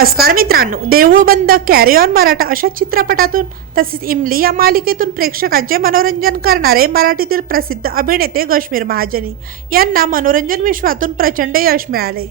नमस्कार मित्रांनो देऊळ बंद कॅरी ऑन मराठा अशा चित्रपटातून तसेच इमली या मालिकेतून प्रेक्षकांचे मनोरंजन करणारे मराठीतील प्रसिद्ध अभिनेते गश्मीर महाजनी यांना मनोरंजन विश्वातून प्रचंड यश मिळाले.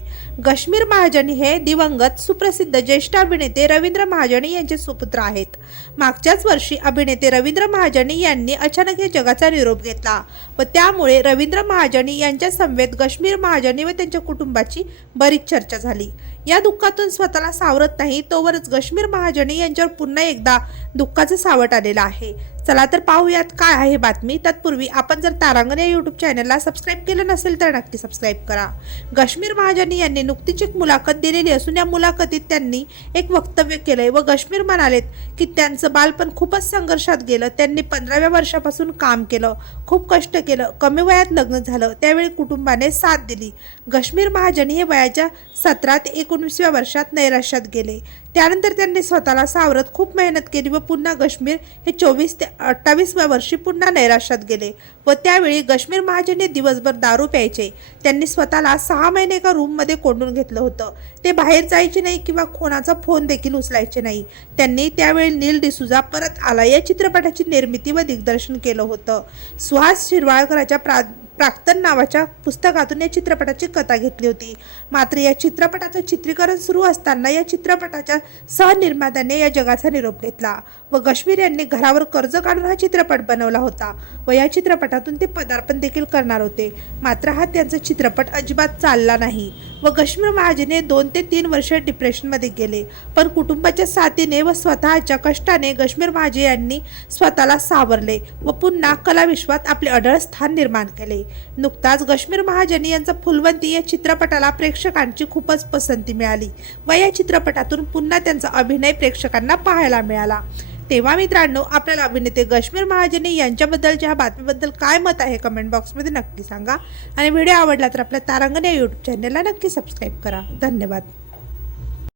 गश्मीर महाजनी हे दिवंगत सुप्रसिद्ध ज्येष्ठ अभिनेते रवींद्र महाजनी यांचे सुपुत्र आहेत. मागच्याच वर्षी अभिनेते रवींद्र महाजनी यांनी अचानक या जगाचा निरोप घेतला व त्यामुळे रवींद्र महाजनी यांच्या समवेत गश्मीर महाजनी व त्यांच्या कुटुंबाची बरीच चर्चा झाली. या दुःखातून स्वतःला सावरत नाही तोवरच गश्मीर महाजने यांच्यावर पुन्हा एकदा दुःखाचं सावट आलेलं आहे. चला तर पाहूयात काय आहे बातमी. तत्पूर्वी आपण जर तारांगण या यूट्यूब चॅनलला सबस्क्राईब केलं नसेल तर नक्की सबस्क्राईब करा. गश्मीर महाजनी यांनी नुकतीच एक मुलाखत दिलेली असून या मुलाखतीत त्यांनी एक वक्तव्य केलंय व गश्मीर म्हणालेत की त्यांचं बालपण खूपच संघर्षात गेलं. त्यांनी पंधराव्या वर्षापासून काम केलं खूप कष्ट केलं कमी वयात लग्न झालं त्यावेळी कुटुंबाने साथ दिली. गश्मीर महाजनी हे वयाच्या सतरा ते एकोणीसव्या वर्षात नैराश्यात गेले. त्यानंतर त्यांनी स्वतःला सावरत खूप मेहनत केली व पुन्हा गश्मीर हे चोवीस ते अठ्ठावीसव्या वर्षी पुन्हा नैराश्यात गेले व त्यावेळी गश्मीर महाजनी दिवसभर दारू प्यायचे. त्यांनी स्वतःला सहा महिने एका रूममध्ये कोंडून घेतलं होतं. ते बाहेर जायचे नाही किंवा कोणाचा फोन देखील उचलायचे नाही. त्यांनी त्यावेळी नील डिसुजा परत आला या चित्रपटाची निर्मिती व दिग्दर्शन केलं होतं. सुहास शिरवाळकराच्या प्रा प्राक्तन नावाच्या पुस्तकातून या चित्रपटाची कथा घेतली होती. मात्र या चित्रपटाचं चित्रीकरण सुरू असताना या चित्रपटाच्या सहनिर्मात्याने या जगाचा निरोप घेतला व गश्मीर यांनी घरावर कर्ज काढून हा चित्रपट बनवला होता व या चित्रपटातून ते पदार्पण देखील करणार होते. मात्र हा त्यांचा चित्रपट अजिबात चालला नाही. व कश्मीर महाजने दोन ते तीन वर्ष डिप्रेशनमध्ये गेले. पण कुटुंबाच्या साथीने व स्वतःच्या कष्टाने गश्मीर महाजे यांनी स्वतःला सावरले व पुन्हा कलाविश्वात आपले अढळ स्थान निर्माण केले. नुकताच गश्मीर महाजन यांचा फुलवंती या चित्रपटाला प्रेक्षकांची खूपच पसंती मिळाली व या चित्रपटातून पुन्हा त्यांचा अभिनय प्रेक्षकांना पाहायला मिळाला. तेव्हा मित्रांनो आपल्याला अभिनेते गश्मीर महाजनी यांच्याबद्दलच्या ह्या बातमीबद्दल काय मत आहे कमेंट बॉक्समध्ये नक्की सांगा. आणि व्हिडिओ आवडला तर आपल्या तारांगण या यूट्यूब चॅनलला नक्की सबस्क्राईब करा. धन्यवाद.